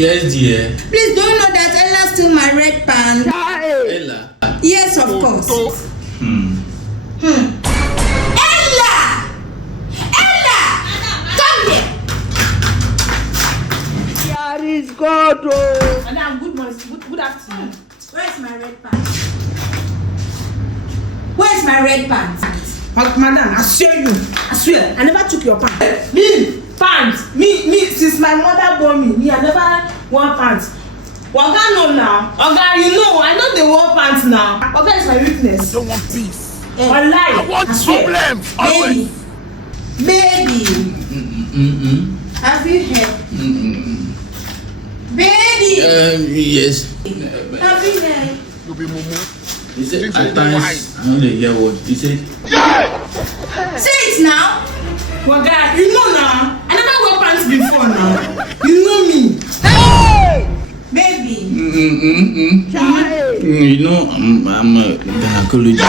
Yes, dear. Please, do you know that Ella stole my red pants? Ella. Yes, of course. Ella! Ella! Come here! Here is God. Madam, good morning. Good afternoon. Where's my red pants? Where's my red pants? Madam, I swear, I never took your pants. Me, pants. Me, since my mother born me, I never wore pants. Oga no now. Oga, you know, I know they wear pants now. Oga is my weakness. I don't want peace. Online. I want problems. Always. Baby. Have you heard? Baby. Yes. Have you heard? You be mumu. He said, at times, I only hear what he said. Say it now. Oga, you know now. I never wore pants before now. You know me. Baby. You know, I'm a gynecologist.